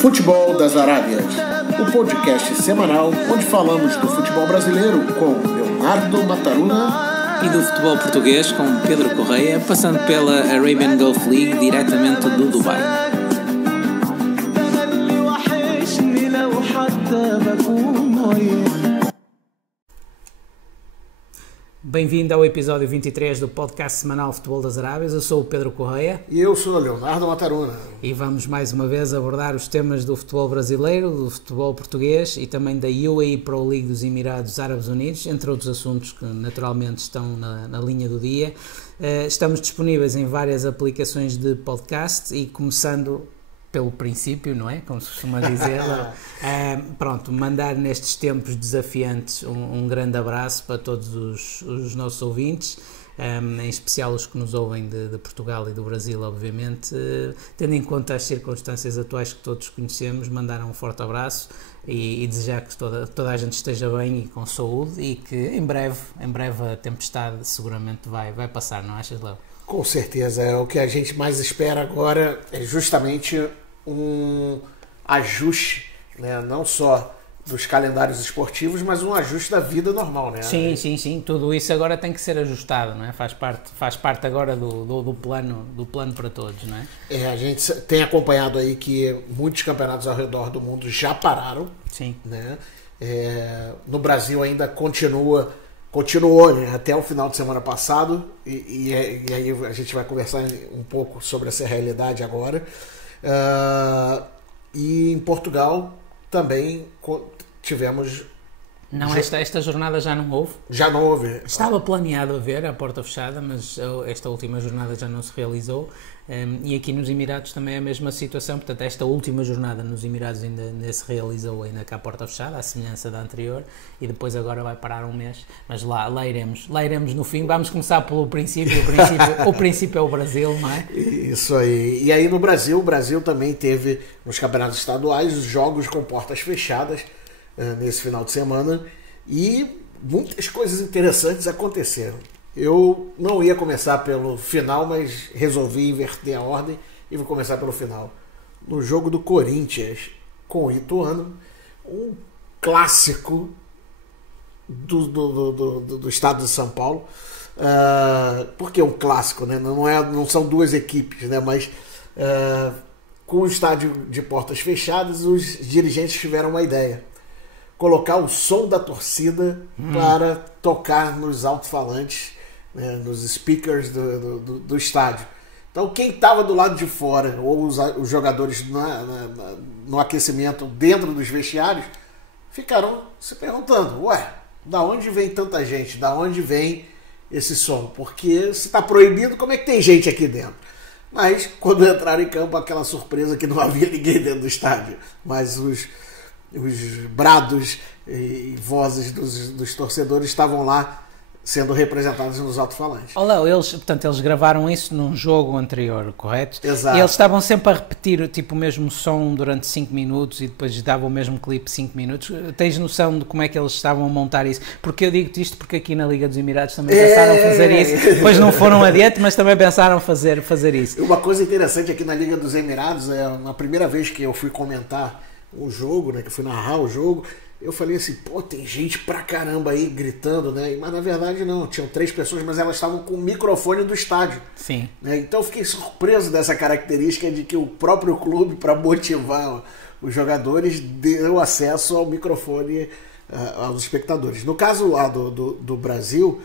Futebol das Arábias, o podcast semanal onde falamos do futebol brasileiro com Leonardo Mataruna e do futebol português com Pedro Correia, passando pela Arabian Gulf League diretamente do Dubai. Bem-vindo ao episódio 23 do podcast semanal Futebol das Arábias. Eu sou o Pedro Correia. E eu sou o Leonardo Mataruna. E vamos mais uma vez abordar os temas do futebol brasileiro, do futebol português e também da UAE Pro League dos Emirados Árabes Unidos, entre outros assuntos que naturalmente estão na linha do dia. Estamos disponíveis em várias aplicações de podcast e começando pelo princípio, não é? Como se costuma dizer. Mandar nestes tempos desafiantes um grande abraço para todos os nossos ouvintes, em especial os que nos ouvem de Portugal e do Brasil, obviamente. Tendo em conta as circunstâncias atuais que todos conhecemos, mandar um forte abraço e desejar que toda a gente esteja bem e com saúde e que em breve a tempestade seguramente vai passar, não achas, Léo? Com certeza, o que a gente mais espera agora é justamente um ajuste, né, não só dos calendários esportivos, mas um ajuste da vida normal, né? Sim, tudo isso agora tem que ser ajustado, não é? Faz parte agora do plano para todos, não é? A gente tem acompanhado aí que muitos campeonatos ao redor do mundo já pararam. Sim. Né? No Brasil ainda continuou, né, até o final de semana passado, e aí a gente vai conversar um pouco sobre essa realidade agora. E em Portugal também tivemos... Não, esta jornada já não houve? Já não houve. Estava planeado haver a porta fechada, mas esta última jornada já não se realizou. E aqui nos Emirados também é a mesma situação. Portanto, esta última jornada nos Emirados ainda se realizou ainda com a porta fechada, à semelhança da anterior, e depois agora vai parar um mês. Mas lá iremos no fim. Vamos começar pelo princípio. O princípio é o Brasil, não é? Isso aí. E aí no Brasil, o Brasil também teve nos campeonatos estaduais os jogos com portas fechadas nesse final de semana, e muitas coisas interessantes aconteceram. Eu não ia começar pelo final, mas resolvi inverter a ordem e vou começar pelo final. No jogo do Corinthians com o Ituano, um clássico do estado de São Paulo. Por que um clássico, né? Não são duas equipes, né? Mas com o estádio de portas fechadas, os dirigentes tiveram uma ideia: colocar o som da torcida para tocar nos alto-falantes, né, nos speakers do estádio. Então quem estava do lado de fora, ou os jogadores no aquecimento dentro dos vestiários, ficaram se perguntando: ué, da onde vem tanta gente? Da onde vem esse som? Porque se está proibido, como é que tem gente aqui dentro? Mas quando entraram em campo, aquela surpresa que não havia ninguém dentro do estádio, mas os brados e vozes dos torcedores estavam lá sendo representados nos alto-falantes. Olá, eles gravaram isso num jogo anterior, correto? Exato. E eles estavam sempre a repetir o mesmo som durante 5 minutos e depois davam o mesmo clipe 5 minutos. Tens noção de como é que eles estavam a montar isso? Porque eu digo-te isto porque aqui na Liga dos Emirados também pensaram fazer isso. Depois não foram adiante, mas também pensaram fazer isso. Uma coisa interessante aqui na Liga dos Emirados, a primeira vez que eu fui comentar o jogo, né, que eu fui narrar o jogo, eu falei assim: pô, tem gente pra caramba aí gritando, né? Mas na verdade não, tinham 3 pessoas, mas elas estavam com o microfone do estádio. Sim. Né? Então eu fiquei surpreso dessa característica de que o próprio clube, para motivar os jogadores, deu acesso ao microfone aos espectadores. No caso lá do Brasil,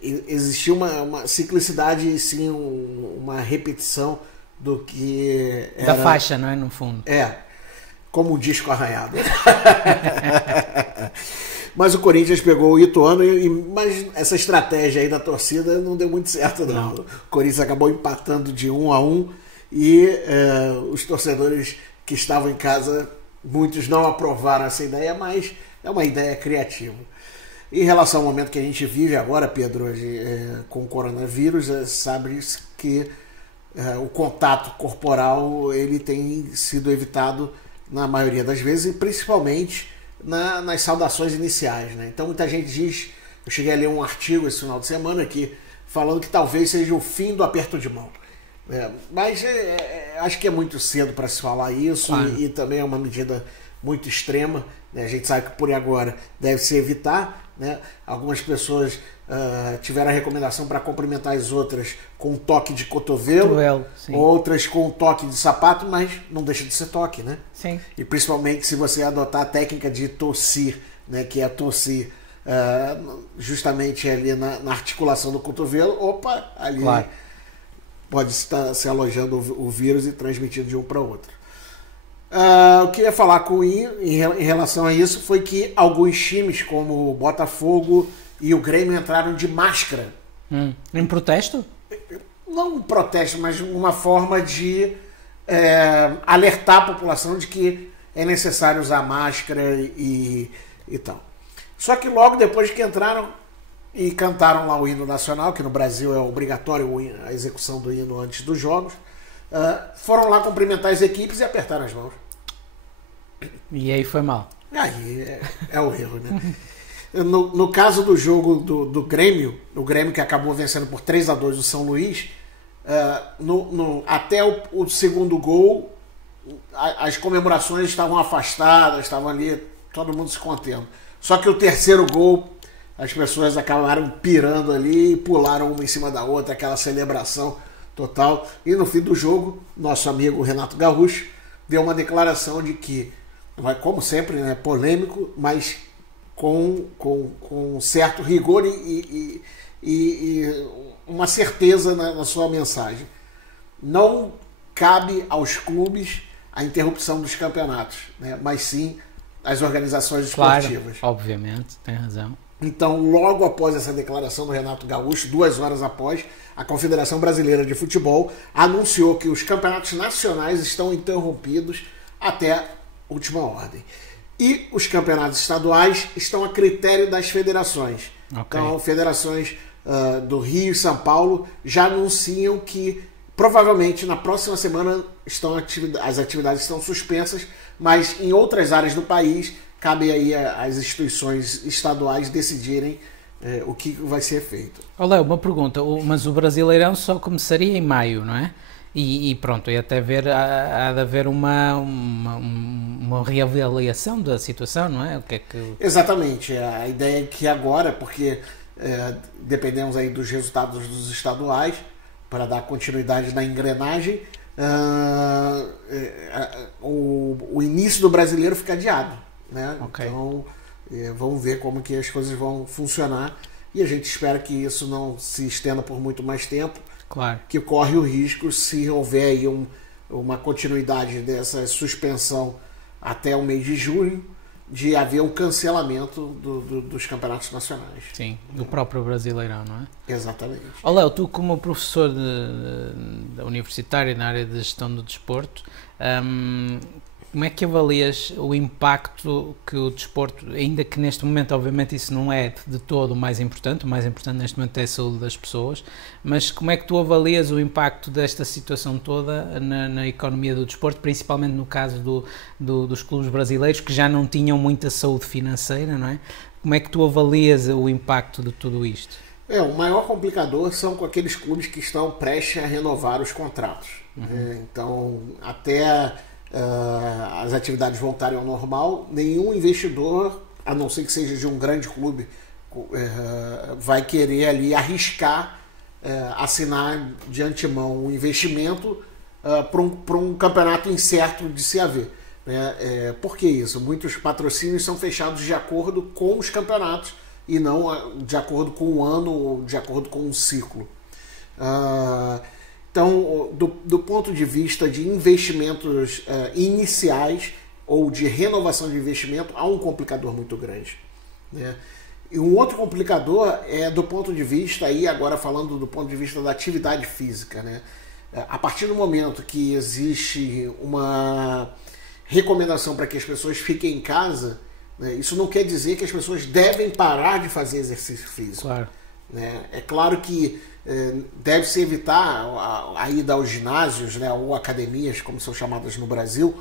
existia uma ciclicidade e sim uma repetição do que era... Da faixa, não é? No fundo. Como um disco arranhado. Mas o Corinthians pegou o Ituano, mas essa estratégia aí da torcida não deu muito certo, não. O Corinthians acabou empatando de 1-1 e os torcedores que estavam em casa, muitos não aprovaram essa ideia, mas é uma ideia criativa. Em relação ao momento que a gente vive agora, Pedro, com o coronavírus, sabe-se que o contato corporal ele tem sido evitado na maioria das vezes, e principalmente nas saudações iniciais, né? Então muita gente diz, eu cheguei a ler um artigo esse final de semana aqui falando que talvez seja o fim do aperto de mão. Mas acho que é muito cedo para se falar isso, claro. E também é uma medida muito extrema, né? A gente sabe que por agora deve se evitar, né? Algumas pessoas tiveram a recomendação para cumprimentar as outras com um toque de cotovelo, outras com um toque de sapato, mas não deixa de ser toque, né? Sim. E principalmente se você adotar a técnica de tossir, né? Que é tossir justamente ali na articulação do cotovelo, ali claro. Pode estar se alojando o vírus e transmitindo de um para o outro. O que eu ia falar em relação a isso foi que alguns times, como o Botafogo e o Grêmio, entraram de máscara. Em protesto? Não um protesto, mas uma forma de alertar a população de que é necessário usar máscara e tal. Só que logo depois que entraram e cantaram lá o hino nacional, que no Brasil é obrigatório a execução do hino antes dos jogos, foram lá cumprimentar as equipes e apertaram as mãos. E aí foi mal. Aí é o erro, né? No caso do jogo do Grêmio, o Grêmio que acabou vencendo por 3-2 o São Luís, até o segundo gol, as comemorações estavam afastadas, estavam ali, todo mundo se contendo. Só que o terceiro gol, as pessoas acabaram pirando ali e pularam uma em cima da outra, aquela celebração total. E no fim do jogo, nosso amigo Renato Gaúcho deu uma declaração de que, como sempre, né, polêmico, mas com certo rigor e uma certeza na sua mensagem. Não cabe aos clubes a interrupção dos campeonatos, né, mas sim às organizações esportivas. Claro, obviamente, tem razão. Então, logo após essa declaração do Renato Gaúcho, 2 horas após, a Confederação Brasileira de Futebol anunciou que os campeonatos nacionais estão interrompidos até última ordem. E os campeonatos estaduais estão a critério das federações. Okay. Então, federações do Rio e São Paulo já anunciam que provavelmente na próxima semana as atividades estão suspensas, mas em outras áreas do país cabe aí às instituições estaduais decidirem o que vai ser feito. Léo, uma pergunta, mas o Brasileirão só começaria em maio, não é? E pronto, e até há de haver uma reavaliação da situação, não é? O que é que... Exatamente, a ideia é que agora, porque dependemos aí dos resultados dos estaduais para dar continuidade na engrenagem, o início do Brasileiro fica adiado, né? Okay. Então vamos ver como que as coisas vão funcionar e a gente espera que isso não se estenda por muito mais tempo. Claro. Que corre o risco, se houver aí uma continuidade dessa suspensão até o mês de junho, de haver um cancelamento dos campeonatos nacionais. Sim, do próprio Brasileirão, não é? Exatamente. Léo, tu como professor da universitária na área de gestão do desporto, como é que avalias o impacto que o desporto, ainda que neste momento obviamente isso não é de todo o mais importante neste momento é a saúde das pessoas, mas como é que tu avalias o impacto desta situação toda na economia do desporto, principalmente no caso dos clubes brasileiros que já não tinham muita saúde financeira, não é? Como é que tu avalias o impacto de tudo isto? O maior complicador são com aqueles clubes que estão prestes a renovar os contratos. Então, até as atividades voltarem ao normal, nenhum investidor, a não ser que seja de um grande clube, vai querer ali arriscar assinar de antemão um investimento para um campeonato incerto de se haver. Por que isso? Muitos patrocínios são fechados de acordo com os campeonatos e não de acordo com o ano ou de acordo com um ciclo. Então, do ponto de vista de investimentos iniciais ou de renovação de investimento, há um complicador muito grande, né? E um outro complicador é do ponto de vista, aí agora falando do ponto de vista da atividade física, né? A partir do momento que existe uma recomendação para que as pessoas fiquem em casa, né, isso não quer dizer que as pessoas devem parar de fazer exercício físico. Claro. Né? É claro que deve-se evitar a ida aos ginásios, né, ou academias, como são chamadas no Brasil,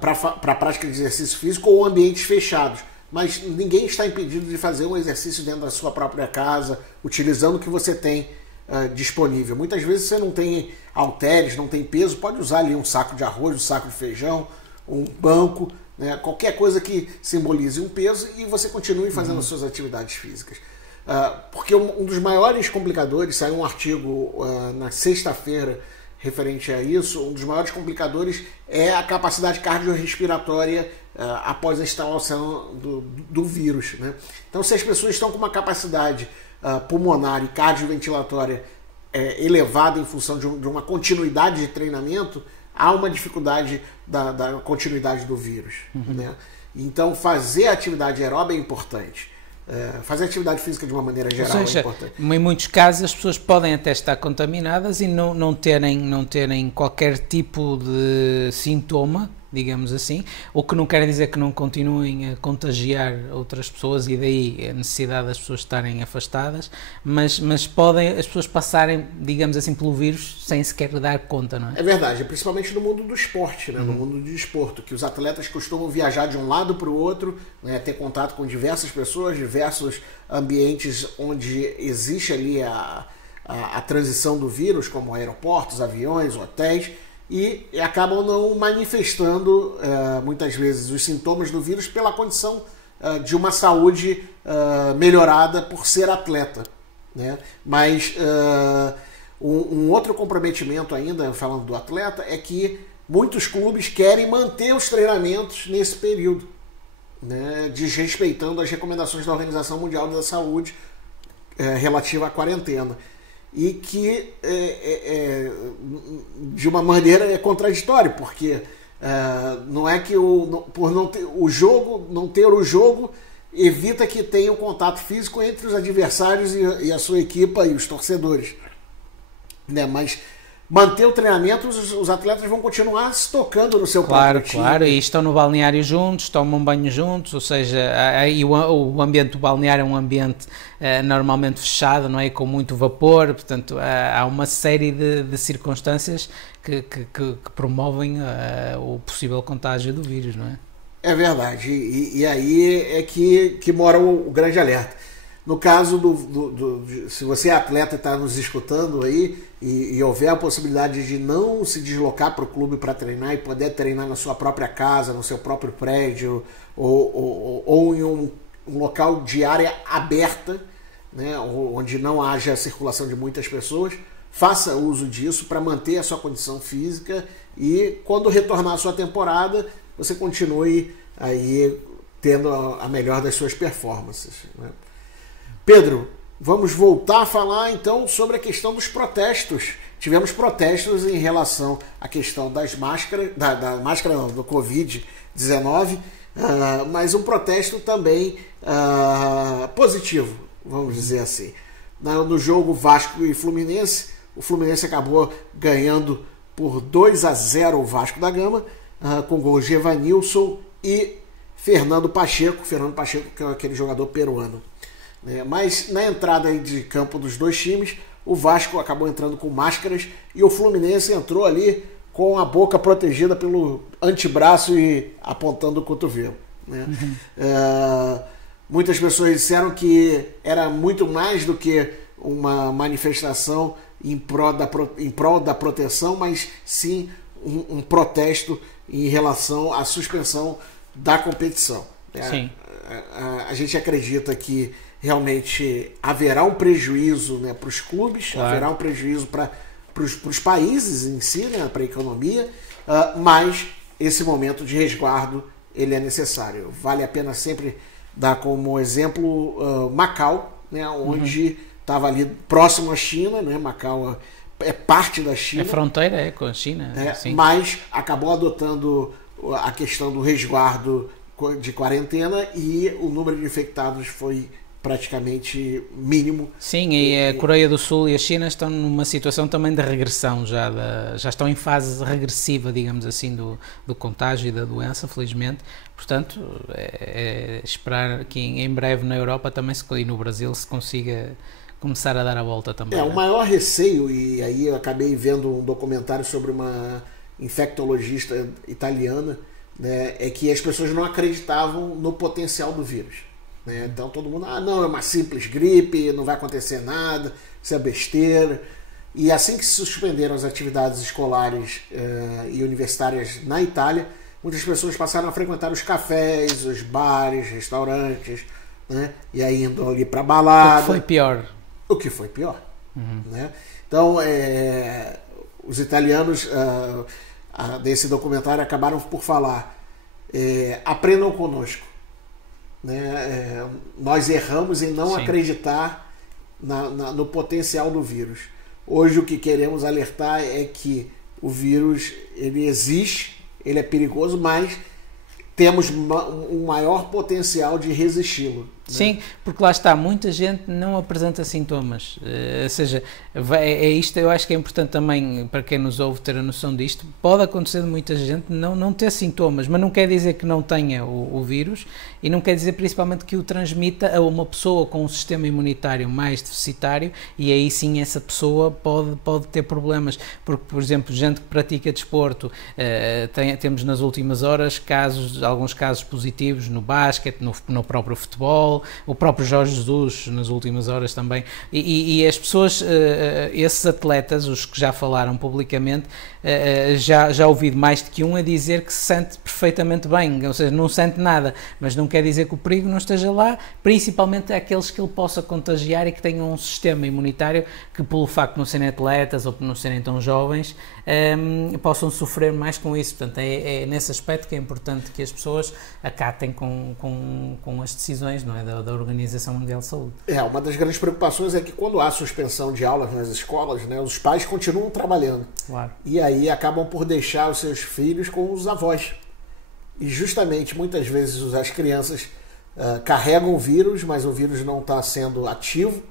para a prática de exercício físico ou ambientes fechados. Mas ninguém está impedido de fazer um exercício dentro da sua própria casa, utilizando o que você tem disponível. Muitas vezes você não tem halteres, não tem peso, pode usar ali um saco de arroz, um saco de feijão, um banco, né, qualquer coisa que simbolize um peso e você continue fazendo as suas atividades físicas. Porque um dos maiores complicadores, saiu um artigo na sexta-feira referente a isso, um dos maiores complicadores é a capacidade cardiorrespiratória após a instalação do vírus, né? Então, se as pessoas estão com uma capacidade pulmonar e cardioventilatória elevada em função de uma continuidade de treinamento, há uma dificuldade da continuidade do vírus, né? Então, fazer atividade aeróbica é importante. Fazer atividade física de uma maneira geral é importante. Em muitos casos as pessoas podem até estar contaminadas e não terem qualquer tipo de sintoma, digamos assim, o que não quer dizer que não continuem a contagiar outras pessoas e daí a necessidade das pessoas estarem afastadas, mas podem as pessoas passarem, digamos assim, pelo vírus sem sequer dar conta, não é? É verdade, principalmente no mundo do esporte, né? No mundo do desporto, que os atletas costumam viajar de um lado para o outro, né? Ter contato com diversas pessoas, diversos ambientes onde existe ali a transição do vírus, como aeroportos, aviões, hotéis, e acabam não manifestando muitas vezes os sintomas do vírus pela condição de uma saúde melhorada por ser atleta, né? Mas um outro comprometimento ainda, falando do atleta, é que muitos clubes querem manter os treinamentos nesse período, né? Desrespeitando as recomendações da Organização Mundial da Saúde relativa à quarentena. E que de uma maneira é contraditório, porque não é que por não ter o jogo evita que tenha um contato físico entre os adversários e a sua equipa e os torcedores, né? Mas manter o treinamento, os atletas vão continuar se tocando no seu próprio time. Claro, e estão no balneário juntos, tomam banho juntos, ou seja, o ambiente do balneário é um ambiente normalmente fechado, não é? Com muito vapor, portanto há uma série de circunstâncias que promovem o possível contágio do vírus, não é? É verdade, e aí é que mora o grande alerta. No caso se você é atleta e está nos escutando aí e houver a possibilidade de não se deslocar para o clube para treinar e poder treinar na sua própria casa, no seu próprio prédio ou em um local de área aberta, né, onde não haja circulação de muitas pessoas, faça uso disso para manter a sua condição física e quando retornar a sua temporada você continue aí tendo a melhor das suas performances, né? Pedro, vamos voltar a falar então sobre a questão dos protestos. Tivemos protestos em relação à questão das máscaras, da máscara não, do Covid-19, mas um protesto também positivo, vamos dizer assim. No jogo Vasco e Fluminense, o Fluminense acabou ganhando por 2-0 o Vasco da Gama, com gols de Evanilson e Fernando Pacheco, que é aquele jogador peruano. Mas na entrada de campo dos dois times, o Vasco acabou entrando com máscaras e o Fluminense entrou ali com a boca protegida pelo antebraço e apontando o cotovelo, né? Muitas pessoas disseram que era muito mais do que uma manifestação em prol da proteção, mas sim um protesto em relação à suspensão da competição. Sim. A gente acredita que realmente haverá um prejuízo, né, para os clubes, claro. Haverá um prejuízo para os países em si, né, para a economia, mas esse momento de resguardo ele é necessário. Vale a pena sempre dar como exemplo Macau, né, onde estava ali próximo à China, né, Macau é parte da China. É fronteira com a China. Mas acabou adotando a questão do resguardo de quarentena e o número de infectados foi praticamente mínimo. Sim, e a Coreia do Sul e a China estão numa situação também de regressão, já estão em fase regressiva, digamos assim, do contágio e da doença, felizmente. Portanto, é esperar que em breve na Europa também e no Brasil se consiga começar a dar a volta também. O maior receio, e aí eu acabei vendo um documentário sobre uma infectologista italiana, né, é que as pessoas não acreditavam no potencial do vírus. né? Então todo mundo, não, é uma simples gripe, não vai acontecer nada, isso é besteira. E assim que se suspenderam as atividades escolares e universitárias na Itália, muitas pessoas passaram a frequentar os cafés, os bares, restaurantes, né? E aí indo ali para balada. O que foi pior? O que foi pior. Né? Então, os italianos desse documentário acabaram por falar: aprendam conosco. Né? Nós erramos em não acreditar no potencial do vírus. Hoje o que queremos alertar é que o vírus ele existe, ele é perigoso, mas temos um maior potencial de resisti-lo. Né? Sim, porque lá está, muita gente não apresenta sintomas, ou seja, isto eu acho que é importante também para quem nos ouve ter a noção disto. Pode acontecer de muita gente não ter sintomas, mas não quer dizer que não tenha o vírus, e não quer dizer principalmente que o transmita a uma pessoa com um sistema imunitário mais deficitário, e aí sim essa pessoa pode ter problemas, porque por exemplo, gente que pratica desporto, temos nas últimas horas alguns casos positivos no basquete, no próprio futebol, o próprio Jorge Jesus nas últimas horas também, e as pessoas, esses atletas, os que já falaram publicamente, já ouvi mais de que um a dizer que se sente perfeitamente bem, ou seja, não sente nada, mas não quer dizer que o perigo não esteja lá, principalmente aqueles que ele possa contagiar e que tenham um sistema imunitário que, pelo facto de não serem atletas ou por não serem tão jovens, possam sofrer mais com isso. Portanto, é nesse aspecto que é importante que as pessoas acatem com as decisões, não é, da Organização Mundial de Saúde. Uma das grandes preocupações é que quando há suspensão de aulas nas escolas, né, os pais continuam trabalhando. Claro. E aí acabam por deixar os seus filhos com os avós. E justamente, muitas vezes, as crianças carregam o vírus, mas o vírus não está sendo ativo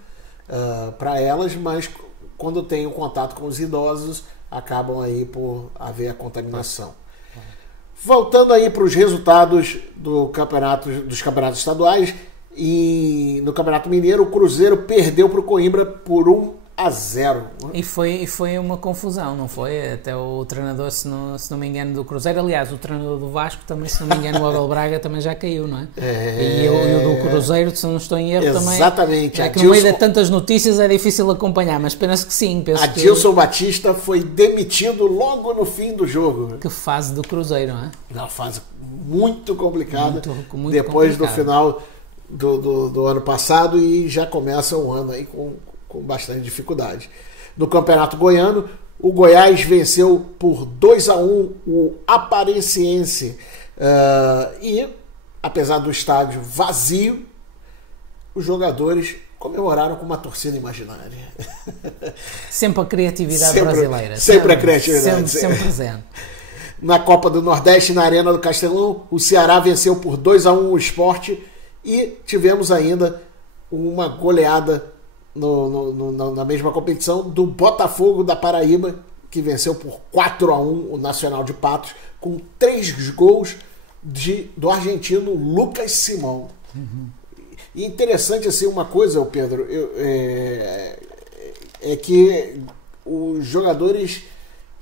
para elas, mas quando tem o contato com os idosos, acabam aí por haver a contaminação. Voltando aí para os resultados dos campeonatos estaduais, e no Campeonato Mineiro o Cruzeiro perdeu para o Coimbra por 1-0. E foi uma confusão, não foi? Até o treinador, se não me engano, do Cruzeiro, aliás, o treinador do Vasco também, se não me engano, o Abel Braga também já caiu, não é? E o do Cruzeiro, se não estou em erro, também. Exatamente. É que no meio de tantas notícias é difícil acompanhar, mas penso que sim. Adilson Batista foi demitido logo no fim do jogo. Que fase do Cruzeiro, não é? Uma fase muito complicada, muito depois complicado. do final do ano passado, e já começa o ano aí com bastante dificuldade. No Campeonato Goiano, o Goiás venceu por 2-1 o Apareciense. E, apesar do estádio vazio, os jogadores comemoraram com uma torcida imaginária. Sempre a criatividade brasileira. Sempre a criatividade. Sempre presente. Na Copa do Nordeste, na Arena do Castelão, o Ceará venceu por 2-1 o Sport, e tivemos ainda uma goleada na mesma competição do Botafogo da Paraíba, que venceu por 4-1 o Nacional de Patos, com 3 gols do argentino Lucas Simão. E interessante assim, uma coisa, Pedro, é que os jogadores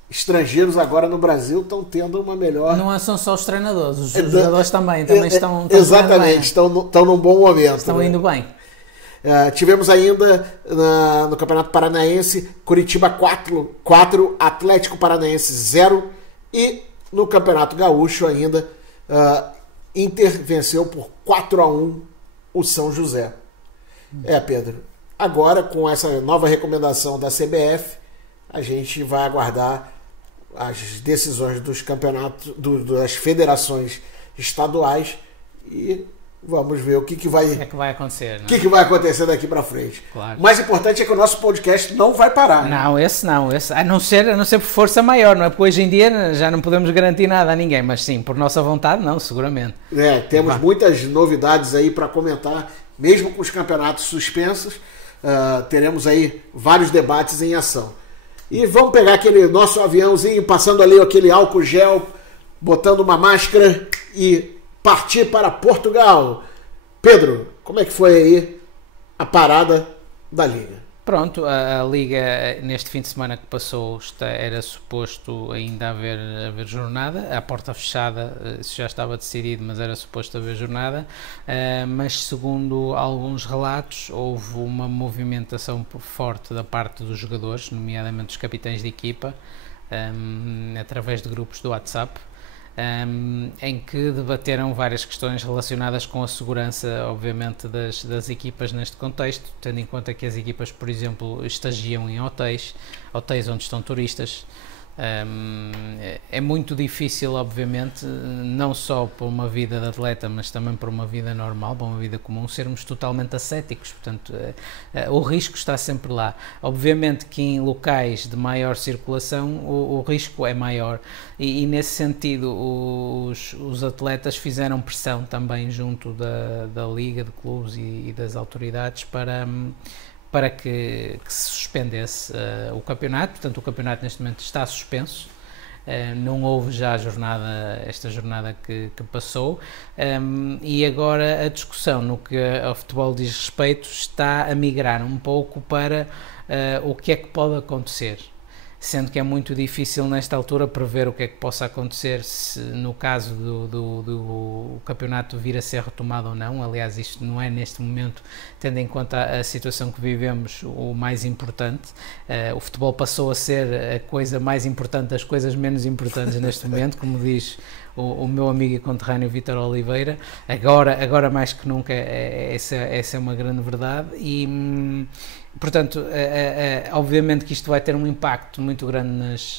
estrangeiros agora no Brasil estão tendo uma melhor... Não são só os treinadores, os jogadores também estão exatamente, estão num bom momento. Estão indo bem. Tivemos ainda no Campeonato Paranaense Curitiba 4, Atlético Paranaense 0, e no Campeonato Gaúcho ainda Inter venceu por 4-1 o São José. Pedro, agora com essa nova recomendação da CBF, a gente vai aguardar as decisões dos campeonatos, das federações estaduais, e vamos ver o que vai acontecer. O que vai acontecer daqui para frente. Claro. O mais importante é que o nosso podcast não vai parar. Não, esse a não ser por força maior, não é? Porque hoje em dia já não podemos garantir nada a ninguém, mas sim, por nossa vontade, não, seguramente. Temos muitas novidades aí para comentar, mesmo com os campeonatos suspensos, teremos aí vários debates em ação. E vamos pegar aquele nosso aviãozinho, passando ali aquele álcool gel, botando uma máscara e partir para Portugal. Pedro, como é que foi aí a parada da Liga? Pronto, a Liga neste fim de semana que passou era suposto ainda haver jornada, à porta fechada, isso já estava decidido, mas era suposto haver jornada, mas segundo alguns relatos houve uma movimentação forte da parte dos jogadores, nomeadamente dos capitães de equipa, através de grupos do WhatsApp, em que debateram várias questões relacionadas com a segurança, obviamente, das equipas neste contexto, tendo em conta que as equipas, por exemplo, estagiam em hotéis onde estão turistas. É muito difícil, obviamente, não só para uma vida de atleta, mas também para uma vida normal, para uma vida comum, sermos totalmente ascéticos. Portanto, o risco está sempre lá. Obviamente que em locais de maior circulação o risco é maior e nesse sentido os atletas fizeram pressão também junto da Liga de Clubes e das autoridades para que se suspendesse o campeonato. Portanto, o campeonato neste momento está suspenso, não houve já esta jornada que passou, e agora a discussão no que ao futebol diz respeito está a migrar um pouco para o que é que pode acontecer, sendo que é muito difícil nesta altura prever o que é que possa acontecer se no caso do campeonato vir a ser retomado ou não. Aliás, isto não é neste momento, tendo em conta a situação que vivemos, o mais importante. O futebol passou a ser a coisa mais importante das coisas menos importantes neste momento, como diz o meu amigo e conterrâneo Vítor Oliveira. Agora mais que nunca, essa é uma grande verdade e portanto, obviamente que isto vai ter um impacto muito grande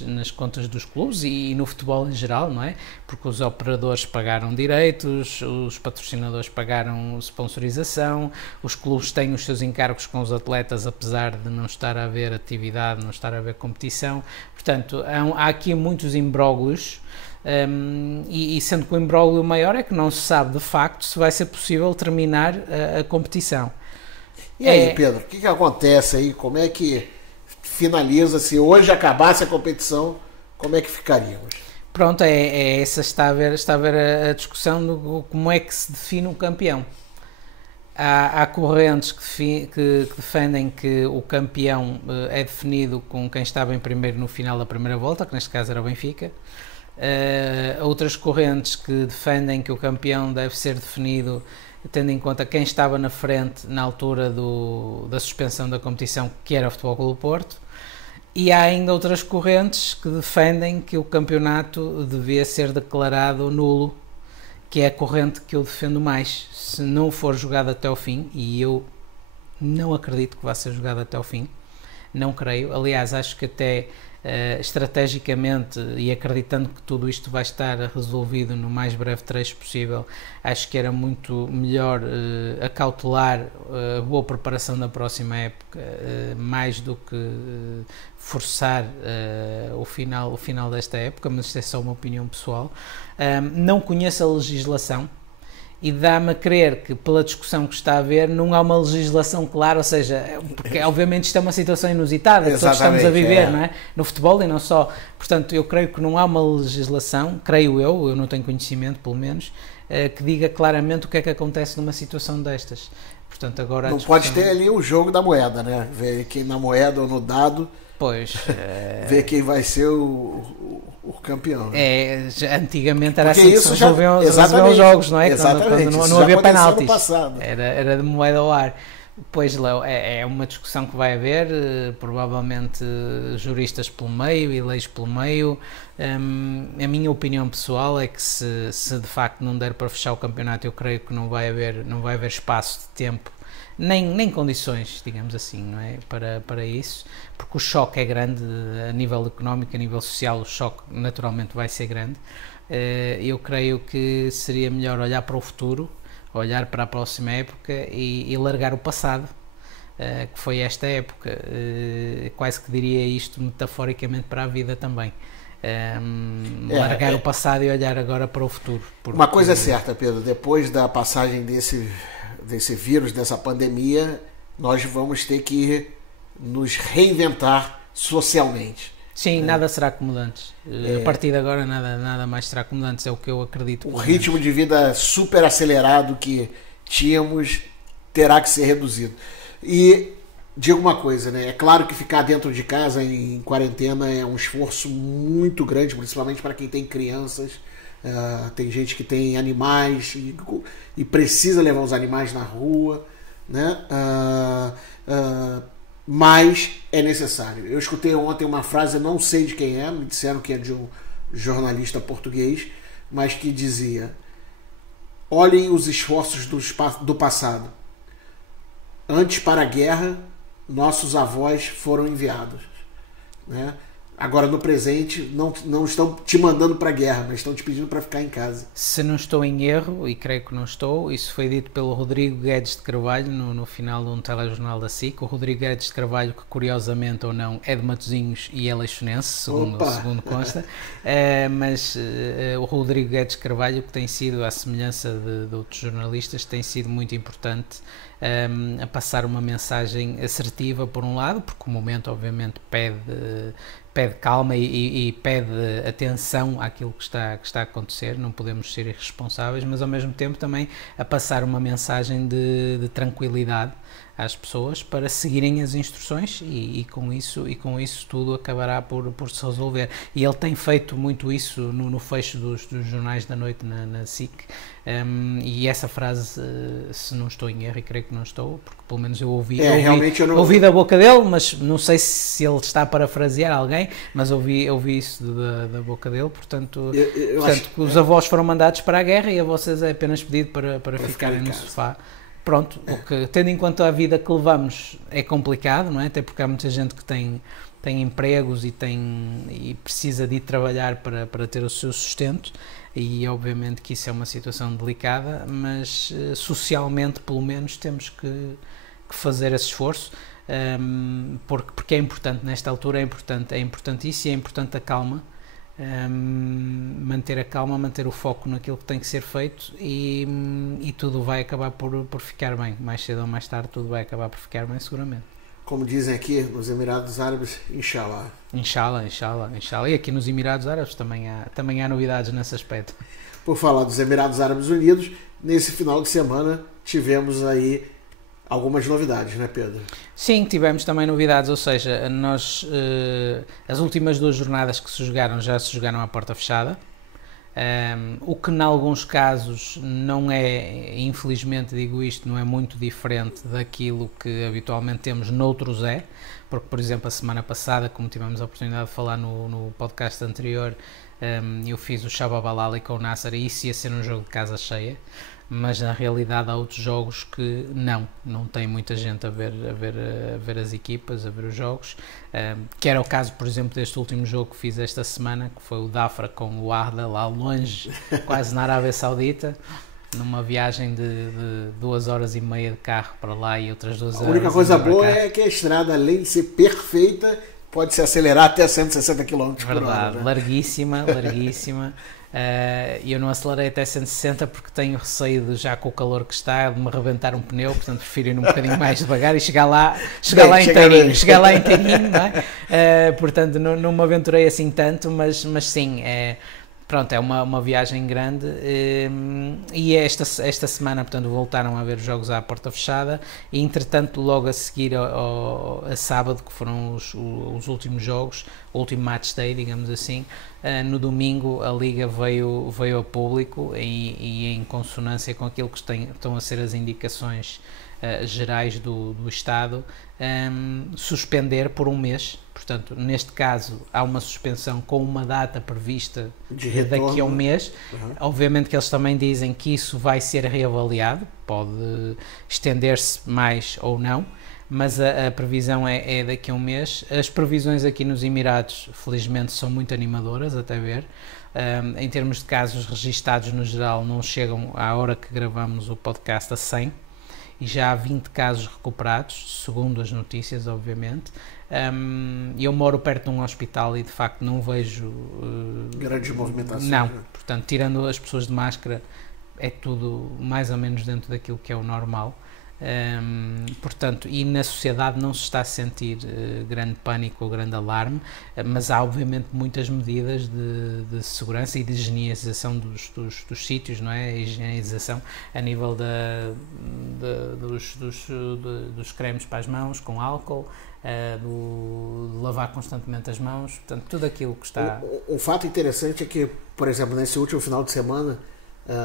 nas contas dos clubes e no futebol em geral, não é? Porque os operadores pagaram direitos, os patrocinadores pagaram sponsorização, os clubes têm os seus encargos com os atletas, apesar de não estar a haver atividade, não estar a haver competição. Portanto, há aqui muitos imbróglios. E sendo que o imbróglio maior é que não se sabe de facto se vai ser possível terminar a competição. E aí, Pedro, o que acontece aí? Como é que finaliza? Se hoje acabasse a competição, como é que ficaríamos? Pronto, essa está a ver a discussão de como é que se define o campeão. Há correntes que defendem que o campeão é definido com quem estava em primeiro no final da primeira volta, que neste caso era o Benfica. Outras correntes que defendem que o campeão deve ser definido tendo em conta quem estava na frente na altura da suspensão da competição, que era o Futebol Clube do Porto. E há ainda outras correntes que defendem que o campeonato devia ser declarado nulo, que é a corrente que eu defendo mais. Se não for jogado até ao fim, e eu não acredito que vá ser jogado até ao fim, não creio. Aliás, acho que até estrategicamente, e acreditando que tudo isto vai estar resolvido no mais breve trecho possível, acho que era muito melhor acautelar a boa preparação da próxima época, mais do que forçar o final desta época, mas isto é só uma opinião pessoal. Não conheço a legislação e dá-me a crer que, pela discussão que está a haver, não há uma legislação clara, ou seja, porque obviamente isto é uma situação inusitada que todos estamos a viver, não é? No futebol e não só. Portanto, eu creio que não há uma legislação, creio eu não tenho conhecimento, pelo menos, que diga claramente o que é que acontece numa situação destas. Portanto, agora não pode ter ali o jogo da moeda, né? Ver quem na moeda ou no dado. Pois. Ver quem vai ser o campeão. Né? Antigamente era porque assim que se resolviam os jogos, não é? Quando não havia penaltis. Era de moeda ao ar. Pois, Léo, é uma discussão que vai haver, provavelmente juristas pelo meio e leis pelo meio. A minha opinião pessoal é que se de facto não der para fechar o campeonato, eu creio que não vai haver espaço de tempo, nem condições, digamos assim, não é? Para isso, porque o choque é grande a nível económico, a nível social, o choque naturalmente vai ser grande. Eu creio que seria melhor olhar para o futuro, olhar para a próxima época e largar o passado, que foi esta época, quase que diria isto metaforicamente para a vida também. Largar o passado e olhar agora para o futuro. Uma coisa é certa, Pedro, depois da passagem desse vírus, dessa pandemia, nós vamos ter que nos reinventar socialmente. Sim, nada será como antes. A partir de agora nada mais será como antes, é o que eu acredito. O ritmo de vida super acelerado que tínhamos terá que ser reduzido. E digo uma coisa, né? É claro que ficar dentro de casa em quarentena é um esforço muito grande, principalmente para quem tem crianças. Tem gente que tem animais e precisa levar os animais na rua, né? Mas é necessário. Eu escutei ontem uma frase, eu não sei de quem é, me disseram que é de um jornalista português, mas que dizia: olhem os esforços do passado. Antes, para a guerra, nossos avós foram enviados, né? Agora, no presente, não estão te mandando para a guerra, mas estão te pedindo para ficar em casa. Se não estou em erro, e creio que não estou, isso foi dito pelo Rodrigo Guedes de Carvalho no final de um telejornal da SIC. O Rodrigo Guedes de Carvalho, que curiosamente ou não é de Matosinhos e é leixonense, segundo consta, mas o Rodrigo Guedes de Carvalho, que tem sido, à semelhança de outros jornalistas, tem sido muito importante a passar uma mensagem assertiva, por um lado, porque o momento obviamente pede calma e pede atenção àquilo que está a acontecer, não podemos ser irresponsáveis, mas ao mesmo tempo também a passar uma mensagem de tranquilidade às pessoas para seguirem as instruções e com isso tudo acabará por se resolver. E ele tem feito muito isso no fecho dos jornais da noite na SIC, e essa frase, se não estou em erro, e creio que não estou, porque pelo menos eu ouvi da boca dele, mas não sei se ele está a parafrasear alguém, mas ouvi isso da boca dele, portanto os avós foram mandados para a guerra e a vocês é apenas pedido para ficarem no sofá. Pronto, porque, tendo em conta a vida que levamos, é complicado, não é? Até porque há muita gente que tem empregos e precisa de ir trabalhar para ter o seu sustento, e obviamente que isso é uma situação delicada, mas socialmente, pelo menos, temos que fazer esse esforço, porque é importante, nesta altura é importante isso, e é importante a calma. Manter a calma, manter o foco naquilo que tem que ser feito, e tudo vai acabar por ficar bem, mais cedo ou mais tarde tudo vai acabar por ficar bem, seguramente. Como dizem aqui nos Emirados Árabes, Inshallah. Inshallah. E aqui nos Emirados Árabes também há novidades nesse aspecto. Por falar dos Emirados Árabes Unidos, nesse final de semana tivemos aí algumas novidades, né, Pedro? Sim, tivemos também novidades, ou seja, nós as últimas 2 jornadas que se jogaram já se jogaram à porta fechada, o que em alguns casos não é, infelizmente digo isto, não é muito diferente daquilo que habitualmente temos noutros, porque, por exemplo, a semana passada, como tivemos a oportunidade de falar no podcast anterior, eu fiz o Shabab Al-Ahly com o Nasser, e isso ia ser um jogo de casa cheia, mas na realidade há outros jogos que não tem muita gente a ver as equipas, a ver os jogos, que era o caso, por exemplo, deste último jogo que fiz esta semana, que foi o Dafra com o Arda, lá longe, quase na Arábia Saudita, numa viagem de 2 horas e meia de carro para lá e outras 2 horas. A única coisa boa é que a estrada, além de ser perfeita, pode se acelerar até 160 km por hora. Verdade, né? larguíssima. Eu não acelerei até 160 porque tenho receio já com o calor que está de me rebentar um pneu, portanto prefiro ir um bocadinho mais devagar e chegar lá inteirinho, não é? Portanto não me aventurei assim tanto, mas sim, pronto, é uma viagem grande, e esta semana, portanto, voltaram a haver jogos à porta fechada, e entretanto logo a seguir a sábado, que foram os últimos jogos, o último match day, digamos assim, no domingo a Liga veio a público e em consonância com aquilo que estão a ser as indicações gerais do Estado, suspender por um mês. Portanto, neste caso há uma suspensão com uma data prevista daqui a um mês. Obviamente que eles também dizem que isso vai ser reavaliado, pode estender-se mais ou não, mas a previsão é daqui a um mês. As previsões aqui nos Emirados, felizmente, são muito animadoras, até ver. Em termos de casos registados no geral, não chegam à hora que gravamos o podcast a 100, e já há 20 casos recuperados, segundo as notícias, obviamente. Eu moro perto de um hospital e de facto não vejo grandes movimentações. Não, portanto, tirando as pessoas de máscara, é tudo mais ou menos dentro daquilo que é o normal. Portanto, e na sociedade não se está a sentir grande pânico ou grande alarme, mas há obviamente muitas medidas de segurança e de higienização dos sítios, não é? A higienização a nível dos cremes para as mãos com álcool, de lavar constantemente as mãos, portanto, tudo aquilo que está... Um fato interessante é que, por exemplo, nesse último final de semana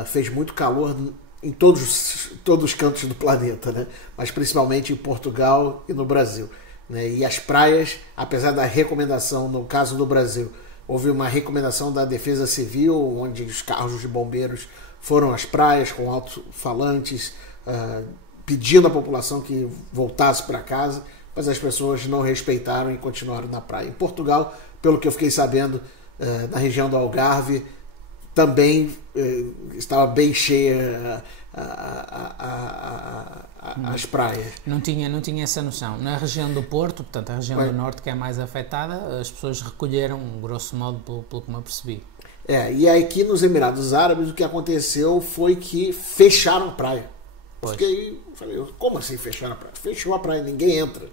fez muito calor em todos os cantos do planeta, né? Mas principalmente em Portugal e no Brasil, né? E as praias, apesar da recomendação, no caso do Brasil, houve uma recomendação da Defesa Civil, onde os carros de bombeiros foram às praias com alto-falantes, pedindo à população que voltasse para casa, mas as pessoas não respeitaram e continuaram na praia. Em Portugal, pelo que eu fiquei sabendo, na região do Algarve, também estava bem cheia as praias. Não tinha essa noção. Na região do Porto, portanto, a região do Norte que é mais afetada, as pessoas recolheram, grosso modo, pelo que me apercebi. E aqui nos Emirados Árabes o que aconteceu foi que fecharam a praia. Porque aí eu falei, como assim fecharam a praia? Fechou a praia, ninguém entra.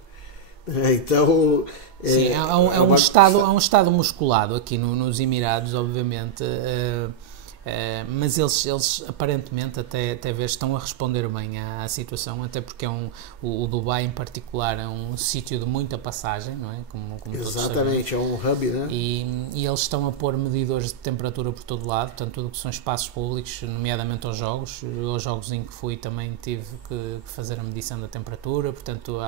Então... Sim, é um estado musculado aqui nos Emirados, obviamente, mas eles aparentemente até ver estão a responder bem à situação, até porque o Dubai em particular é um sítio de muita passagem, não é? Como exatamente, é um hub, né? E eles estão a pôr medidores de temperatura por todo lado, portanto tudo que são espaços públicos, nomeadamente aos jogos em que fui também tive que fazer a medição da temperatura, portanto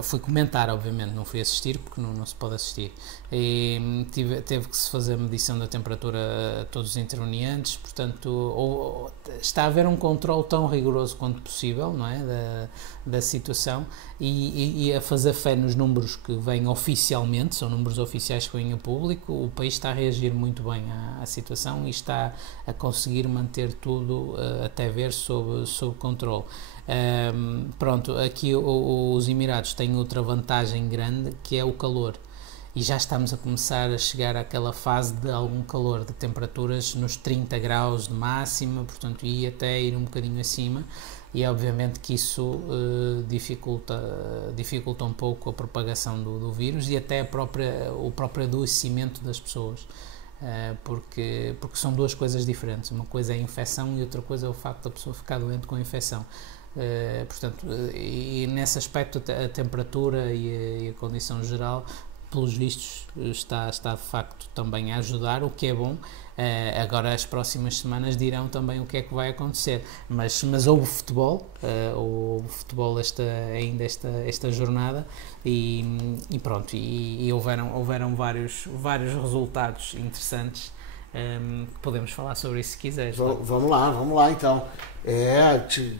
fui comentar, obviamente, não fui assistir porque não se pode assistir, e teve que se fazer a medição da temperatura a todos os intervenientes. Portanto, está a haver um controle tão rigoroso quanto possível, não é, da situação e a fazer fé nos números que vêm oficialmente, são números oficiais que vêm ao público. O país está a reagir muito bem à situação e está a conseguir manter tudo até ver sob controle. Pronto, aqui os Emirados têm outra vantagem grande, que é o calor. E já estamos a começar a chegar àquela fase de algum calor, de temperaturas nos 30 graus de máxima, portanto, e até ir um bocadinho acima, e obviamente que isso dificulta um pouco a propagação do vírus e até o próprio adoecimento das pessoas, porque são duas coisas diferentes, uma coisa é a infecção e outra coisa é o facto da pessoa ficar doente com a infecção. Portanto, e nesse aspecto a temperatura e a condição geral, pelos vistos, está de facto também a ajudar, o que é bom. Agora as próximas semanas dirão também o que é que vai acontecer, mas houve futebol, esta jornada e pronto, e houveram vários resultados interessantes. Podemos falar sobre isso se quiseres. Vamos lá então.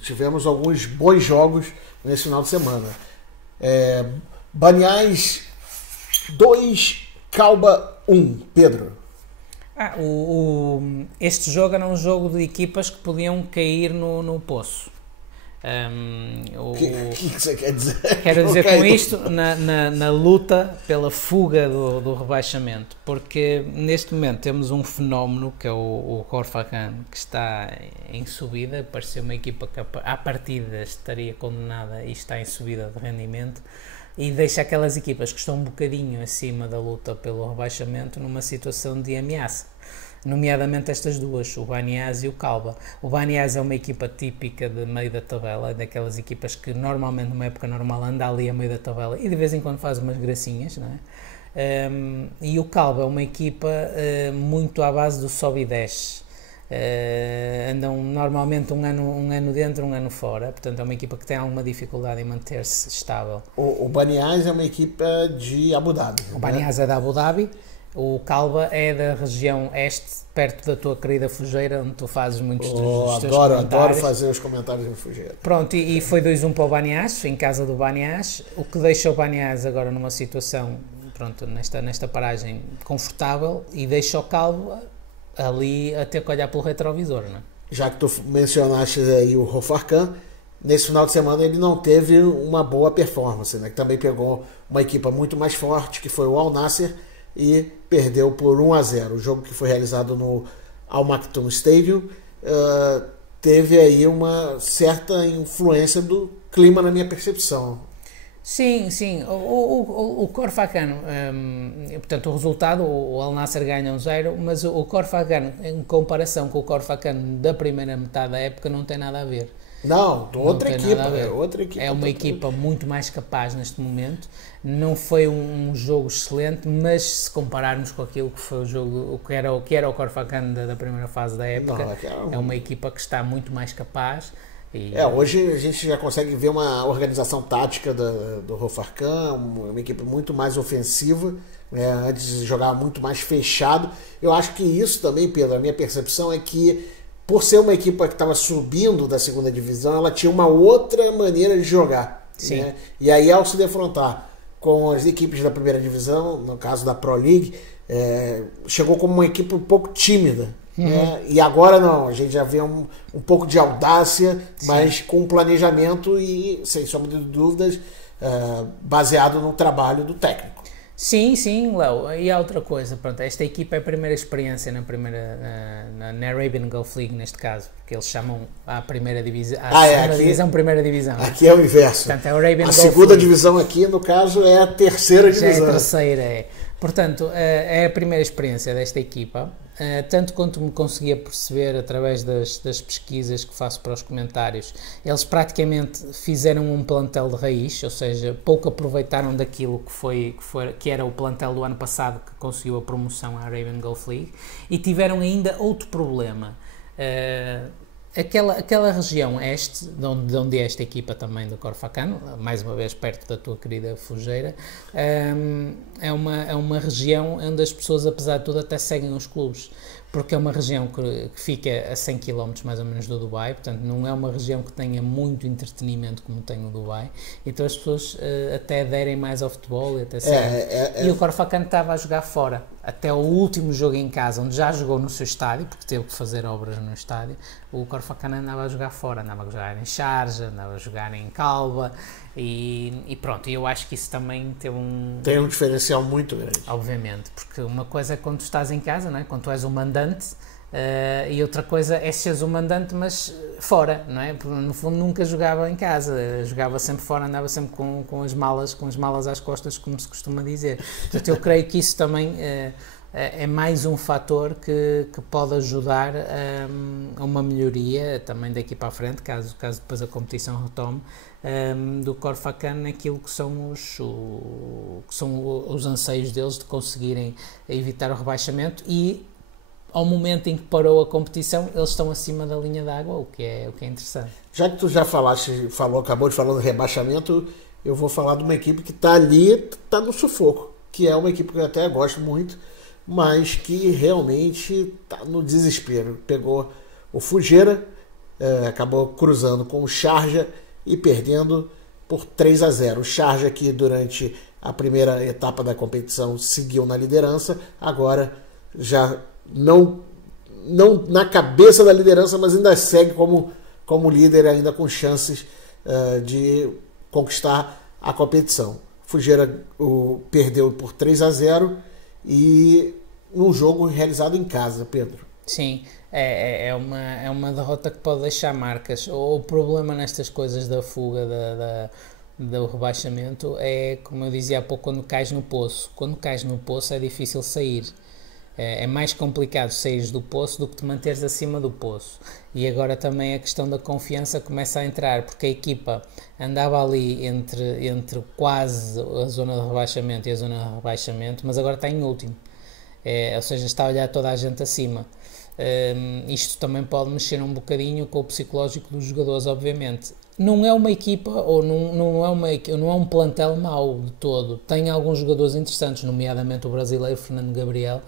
Tivemos alguns bons jogos nesse final de semana. Baniás 2, Calba 1. Pedro. Este jogo era um jogo de equipas que podiam cair no poço. O que você quer dizer? Quero dizer com isto, na luta pela fuga do rebaixamento, porque neste momento temos um fenómeno que é o Khor-Fakkan, que está em subida. Pareceu uma equipa que à partida estaria condenada e está em subida de rendimento, e deixa aquelas equipas que estão um bocadinho acima da luta pelo rebaixamento numa situação de ameaça, nomeadamente estas duas, o Baniás e o Calba. O Baniás é uma equipa típica de meio da tabela, daquelas equipas que normalmente numa época normal anda ali a meio da tabela e de vez em quando faz umas gracinhas, não é? E o Calba é uma equipa muito à base do sobe e desce. Andam normalmente um ano dentro, um ano fora, portanto é uma equipa que tem alguma dificuldade em manter-se estável. O Baniás é uma equipa de Abu Dhabi. O Baniás é da Abu Dhabi, o Calba é da região este, perto da tua querida Fujeira, onde tu fazes muitos dos teus comentários. Adoro fazer os comentários em Fujeira. Pronto, e foi 2-1 para o Baniás, em casa do Baniás, o que deixa o Baniás agora numa situação, pronto, nesta paragem confortável, e deixa o Calba ali a ter que olhar pelo retrovisor, não é? Já que tu mencionaste aí o Khor-Fakkan, nesse final de semana ele não teve uma boa performance, né? Que também pegou uma equipa muito mais forte, que foi o Al Nassr, e perdeu por 1-0. O jogo que foi realizado no Al Maktoum Stadium. teve aí uma certa influência do clima na minha percepção. Sim, sim. O Khor-Fakkan, portanto, o resultado, o Al Nassr ganha 1-0, mas o Khor-Fakkan, em comparação com o Khor-Fakkan da primeira metade da época, não tem nada a ver. Não, outra equipa. É uma equipa muito mais capaz neste momento. Não foi um jogo excelente, mas se compararmos com aquilo que foi o jogo, o que era o Khor-Fakkan da primeira fase da época, é uma equipa que está muito mais capaz. Hoje a gente já consegue ver uma organização tática do Khor-Fakkan, uma equipe muito mais ofensiva, né? Antes jogava muito mais fechado. Eu acho que isso também, Pedro, a minha percepção é que, por ser uma equipe que estava subindo da segunda divisão, ela tinha uma outra maneira de jogar. Sim. Né? E aí, ao se defrontar com as equipes da primeira divisão, no caso da Pro League, chegou como uma equipe um pouco tímida. Né? E agora não, a gente já vê um pouco de audácia, mas com planejamento e, sem sombra de dúvidas, baseado no trabalho do técnico. Sim, sim, Léo. E há outra coisa, pronto, esta equipa é a primeira experiência na Arabian Gulf League, neste caso, porque eles chamam a primeira divisão, segunda divisão, primeira divisão. Aqui é o inverso. Portanto, é a Arabian Gulf segunda League. Divisão aqui, no caso, é a terceira divisão. Já é a terceira, Portanto, é a primeira experiência desta equipa. Tanto quanto me conseguia perceber através das pesquisas que faço para os comentários, eles praticamente fizeram um plantel de raiz, ou seja, pouco aproveitaram daquilo que era o plantel do ano passado que conseguiu a promoção à Arabian Gulf League, e tiveram ainda outro problema. Aquela região este, de onde é esta equipa também do Khor-Fakkan, mais uma vez perto da tua querida Fujeira, é uma região onde as pessoas, apesar de tudo, até seguem os clubes, porque é uma região que fica a 100 km mais ou menos do Dubai, portanto não é uma região que tenha muito entretenimento como tem o Dubai, então as pessoas até aderem mais ao futebol e até seguem. E o Khor-Fakkan estava a jogar fora, até o último jogo em casa, onde já jogou no seu estádio, porque teve que fazer obras no estádio. O Khor-Fakkan andava a jogar fora, andava a jogar em Sharjah, andava a jogar em Calba, e pronto, eu acho que isso também tem um diferencial muito grande. Obviamente, porque uma coisa é quando tu estás em casa, não é? Quando tu és o mandante, e outra coisa é seres o mandante, mas fora, não é? Porque no fundo nunca jogava em casa, jogava sempre fora, andava sempre com as malas às costas, como se costuma dizer. Portanto, eu creio que isso também é mais um fator que pode ajudar a uma melhoria também daqui para a frente, caso depois a competição retome, do Khor-Fakkan naquilo que são os anseios deles de conseguirem evitar o rebaixamento, e ao momento em que parou a competição eles estão acima da linha d'água, o que é interessante. Já que tu já acabou de falar do rebaixamento, eu vou falar de uma equipe que está ali, está no sufoco, que é uma equipe que eu até gosto muito, mas que realmente está no desespero. Pegou o Fujeira, acabou cruzando com o Sharjah e perdendo por 3-0. O Sharjah, que durante a primeira etapa da competição seguiu na liderança, agora já não na cabeça da liderança, mas ainda segue como líder, ainda com chances de conquistar a competição. Fujeira perdeu por 3-0 e num jogo realizado em casa, Pedro. Sim, é uma derrota que pode deixar marcas. O problema nestas coisas da fuga, do rebaixamento, é, como eu dizia há pouco, quando cais no poço. Quando cais no poço é difícil sair. É mais complicado sair do poço do que te manteres acima do poço. E agora também a questão da confiança começa a entrar, porque a equipa andava ali entre quase a zona de rebaixamento e a zona de rebaixamento, mas agora está em último. Ou seja, está a olhar toda a gente acima. Isto também pode mexer um bocadinho com o psicológico dos jogadores, obviamente. Não é uma equipa, ou não é um plantel mau de todo. Tem alguns jogadores interessantes, nomeadamente o brasileiro Fernando Gabriel,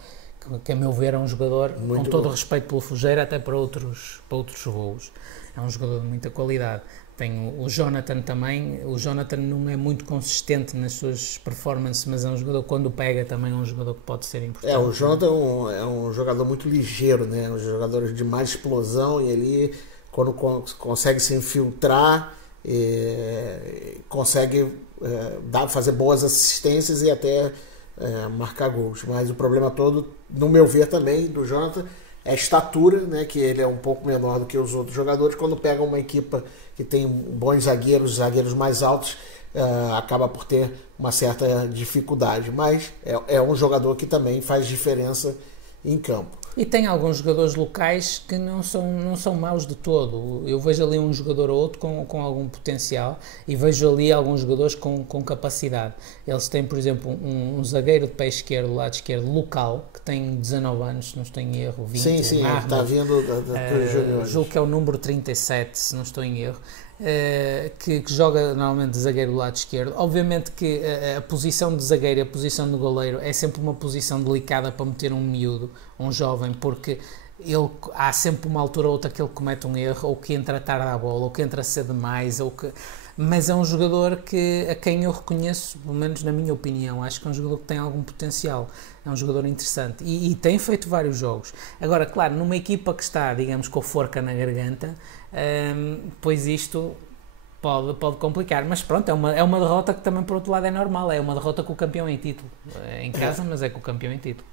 que a meu ver é um jogador, muito com todo o respeito pelo Fujeira, até para outros voos. É um jogador de muita qualidade. Tem o Jonathan também. O Jonathan não é muito consistente nas suas performances, mas é um jogador, quando pega, também é um jogador que pode ser importante. O Jonathan é um jogador muito ligeiro, né? Um jogador de mais explosão, e ali, quando consegue se infiltrar, consegue fazer boas assistências e até marcar gols. Mas o problema todo, no meu ver também, do Jonathan, é a estatura, né, que ele é um pouco menor do que os outros jogadores. Quando pega uma equipa que tem bons zagueiros mais altos, acaba por ter uma certa dificuldade. Mas é um jogador que também faz diferença em campo. E tem alguns jogadores locais que não são maus de todo. Eu vejo ali um jogador ou outro com algum potencial e vejo ali alguns jogadores com capacidade. Eles têm, por exemplo, um zagueiro de pé esquerdo, lado esquerdo, local, que tem 19 anos, se não estou em erro, 20. Sim, está vindo dos juniores. Julgo que é o número 37, se não estou em erro. Que joga normalmente de zagueiro do lado esquerdo. Obviamente que a posição de zagueiro e a posição de goleiro é sempre uma posição delicada para meter um miúdo, um jovem, porque há sempre uma altura ou outra que ele comete um erro, ou que entra tarde à bola, ou que entra cedo demais, mas é um jogador a quem eu reconheço, pelo menos na minha opinião, acho que é um jogador que tem algum potencial, é um jogador interessante e tem feito vários jogos. Agora, claro, numa equipa que está, digamos, com a forca na garganta, pois isto pode complicar, mas pronto, é uma derrota que também por outro lado é normal, é uma derrota com o campeão em título, em casa, mas é com o campeão em título.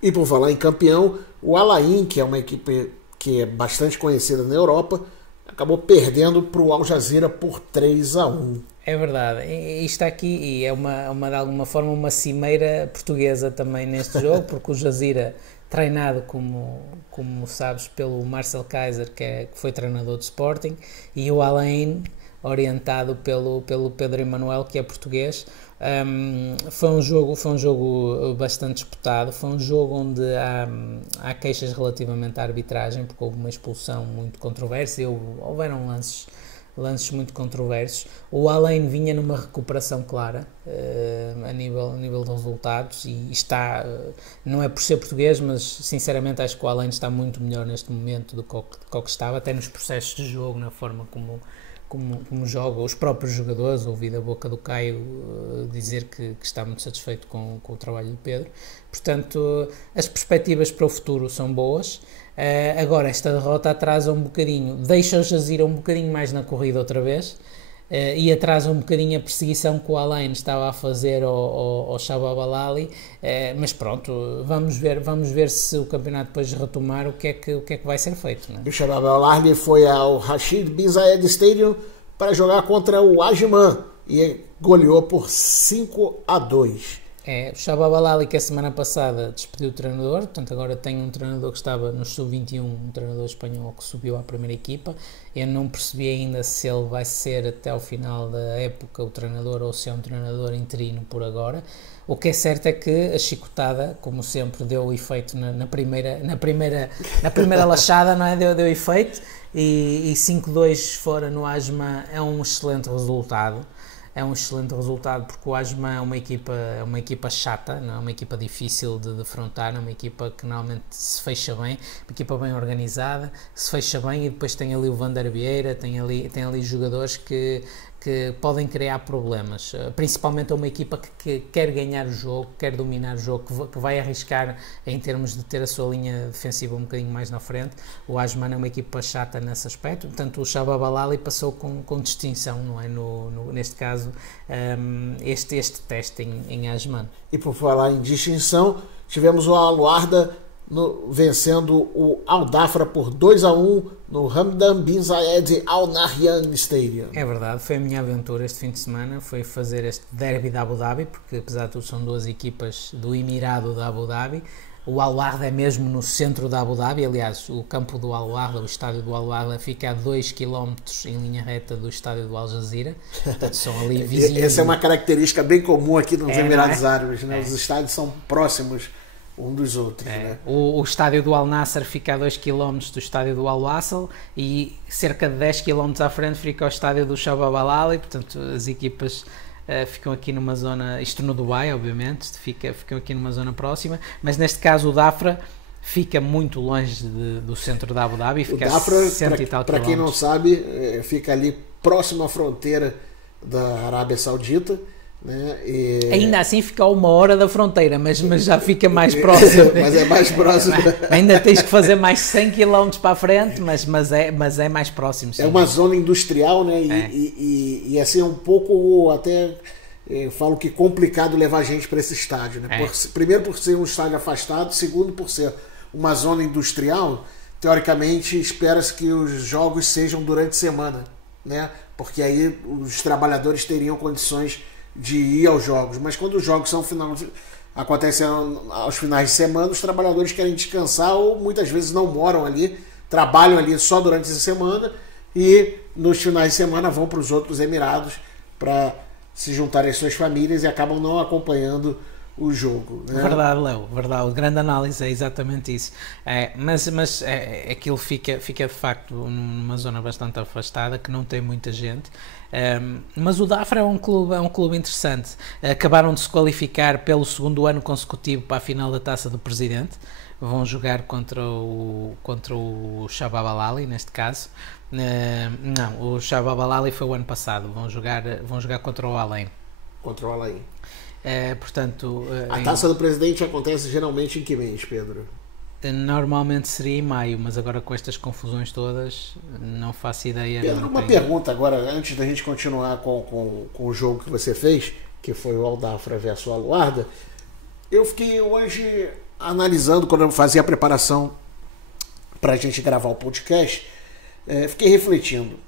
E por falar em campeão, o Al Ain, que é uma equipe que é bastante conhecida na Europa, acabou perdendo para o Al Jazeera por 3-1. É verdade, isto aqui é de alguma forma uma cimeira portuguesa também neste jogo, porque o Jazeera, treinado, como sabes, pelo Marcel Kaiser, que foi treinador de Sporting, e o Al Ain, orientado pelo Pedro Emanuel, que é português. Foi um jogo bastante disputado, foi um jogo onde há queixas relativamente à arbitragem, porque houve uma expulsão muito controversa e houveram lances muito controversos. O Al Ain vinha numa recuperação clara a nível de resultados e está, não é por ser português, mas sinceramente acho que o Al Ain está muito melhor neste momento do que o que estava, até nos processos de jogo, na forma como joga, os próprios jogadores. Ouvi da boca do Caio dizer que está muito satisfeito com o trabalho de Pedro. Portanto, as perspectivas para o futuro são boas. Agora, esta derrota atrasa um bocadinho, deixa o Jazeera um bocadinho mais na corrida outra vez, e atrasa um bocadinho a perseguição que o Al Ain estava a fazer ao Shabab Al Ahly, mas pronto, vamos ver se o campeonato depois retomar o que é que vai ser feito, né? O Shabab Al Ahly foi ao Rashid bin Zayed Stadium para jogar contra o Ajman e goleou por 5-2. O Shabab Al Ahly, que a semana passada despediu o treinador, portanto agora tem um treinador que estava no Sub-21, um treinador espanhol que subiu à primeira equipa. Eu não percebi ainda se ele vai ser até ao final da época o treinador ou se é um treinador interino por agora. O que é certo é que a chicotada, como sempre, deu efeito na primeira laxada, não é? Deu efeito, e 5-2 fora no Ajman é um excelente resultado. É um excelente resultado porque o Ajman é uma equipa chata, não é uma equipa difícil de defrontar, é uma equipa que normalmente se fecha bem, uma equipa bem organizada, se fecha bem, e depois tem ali o Vander Vieira, tem ali jogadores que podem criar problemas, principalmente a uma equipa que quer ganhar o jogo, quer dominar o jogo, que vai arriscar em termos de ter a sua linha defensiva um bocadinho mais na frente. O Ajman é uma equipa chata nesse aspecto, portanto o Shabab Al Ahly passou com distinção, não é? Neste caso, este teste em Ajman. E por falar em distinção, tivemos o Al Warda vencendo o Al Dhafra por 2-1 no Hamdan bin Zayed Al Nahyan Stadium. É verdade, foi a minha aventura este fim de semana, foi fazer este derby da Abu Dhabi, porque apesar de tudo são duas equipas do Emirado da Abu Dhabi. O Al Warda é mesmo no centro da Abu Dhabi, aliás, o campo do Al Warda, o estádio do Al Warda, fica a 2 km em linha reta do estádio do Al Jazeera, portanto são ali vizinhos. Essa é uma característica bem comum aqui nos Emirados Árabes, né? Os estádios são próximos um dos outros, né? O estádio do Al Nassr fica a 2 km do estádio do Al Wasl e cerca de 10 km à frente fica o estádio do Shabab Al Ahly, portanto as equipas ficam aqui numa zona, isto no Dubai obviamente, ficam aqui numa zona próxima, mas neste caso o Dhafra fica muito longe do centro da Abu Dhabi, fica o Dhafra, a 100 e tal para quem não sabe, fica ali próximo à fronteira da Arábia Saudita, né? Ainda assim fica a 1 hora da fronteira, mas já fica mais próximo. Mas é mais próximo. Ainda tens que fazer mais 100 km para a frente, mas é mais próximo. Sim. É uma zona industrial, né? E assim é um pouco até falo que complicado levar gente para esse estádio, né? Primeiro por ser um estádio afastado, segundo por ser uma zona industrial, teoricamente espera-se que os jogos sejam durante a semana, né? Porque aí os trabalhadores teriam condições de ir aos jogos. Mas quando os jogos acontecem aos finais de semana, os trabalhadores querem descansar ou muitas vezes não moram ali, trabalham ali só durante essa semana e nos finais de semana vão para os outros Emirados para se juntarem às suas famílias e acabam não acompanhando o jogo, né? Verdade, Léo, verdade. Grande análise, é exatamente isso. Mas aquilo fica de facto numa zona bastante afastada, que não tem muita gente. Mas o Dafra é um clube interessante. Acabaram de se qualificar pelo segundo ano consecutivo para a final da Taça do Presidente. Vão jogar contra o Shabab Al Ahly, neste caso. Não, o Shabab Al Ahly foi o ano passado. Vão jogar contra o Al-Ain. Contra o Al-Ain. Portanto, a Taça do Presidente acontece geralmente em que mês, Pedro? Normalmente seria em maio, mas agora com estas confusões todas não faço ideia. Pedro, uma pergunta agora, antes da gente continuar com o jogo que você fez, que foi o Al Dafra versus o Al Warda. Eu fiquei hoje analisando, quando eu fazia a preparação para a gente gravar o podcast, fiquei refletindo.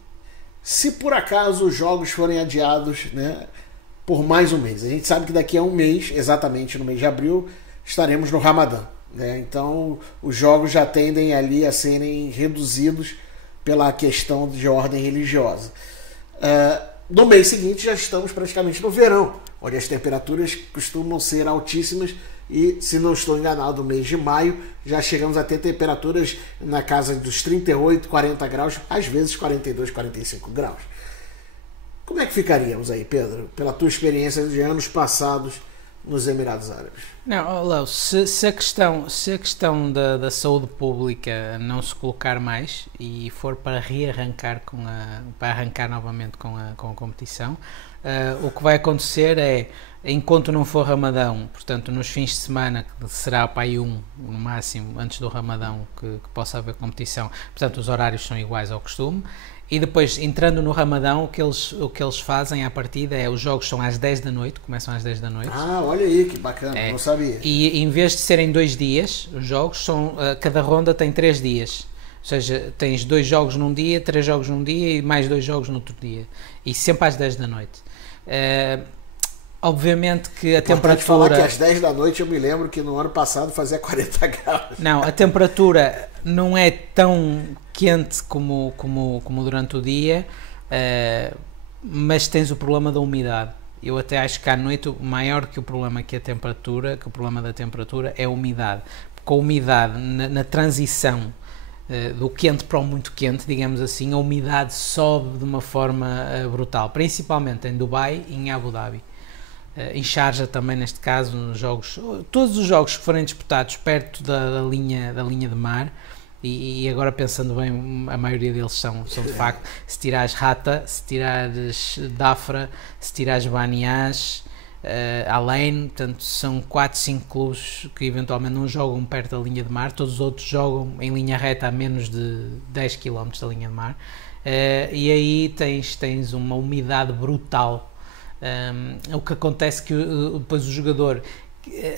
Se por acaso os jogos forem adiados, né, por mais um mês. A gente sabe que daqui a um mês, exatamente no mês de abril, estaremos no Ramadã, né? Então os jogos já tendem ali a serem reduzidos pela questão de ordem religiosa. No mês seguinte já estamos praticamente no verão, onde as temperaturas costumam ser altíssimas e, se não estou enganado, no mês de maio já chegamos a ter temperaturas na casa dos 38, 40 graus, às vezes 42, 45 graus. Como é que ficaríamos aí, Pedro, pela tua experiência de anos passados nos Emirados Árabes? Não, Léo, se a questão da saúde pública não se colocar mais e for para rearrancar para arrancar novamente com a competição, o que vai acontecer é, enquanto não for Ramadão, portanto nos fins de semana, que será para aí no máximo antes do Ramadão que possa haver competição, portanto os horários são iguais ao costume. E depois, entrando no Ramadão, o que eles fazem à partida é, os jogos são às 10 da noite, começam às 10 da noite. Ah, olha aí, que bacana, não sabia. E em vez de serem 2 dias, os jogos cada ronda tem 3 dias. Ou seja, tens 2 jogos num dia, 3 jogos num dia e mais 2 jogos no outro dia. E sempre às 10 da noite. Obviamente que a temperatura... falar que às 10 da noite eu me lembro que no ano passado fazia 40 graus. Não, a temperatura não é tão quente como durante o dia, mas tens o problema da umidade. Eu até acho que à noite, maior que o problema da temperatura é a umidade. Porque a umidade, na transição do quente para o muito quente, digamos assim, a umidade sobe de uma forma brutal, principalmente em Dubai e em Abu Dhabi. Em Sharjah também, neste caso, todos os jogos que forem disputados perto da linha de mar, e agora pensando bem, a maioria deles são de facto, se tirares Hatta, se tirares Dafra, se tirares Banias, Al-Ain, portanto são 4, 5 clubes que eventualmente não jogam perto da linha de mar, todos os outros jogam em linha reta a menos de 10 km da linha de mar, e aí tens uma umidade brutal. O que acontece é que depois o jogador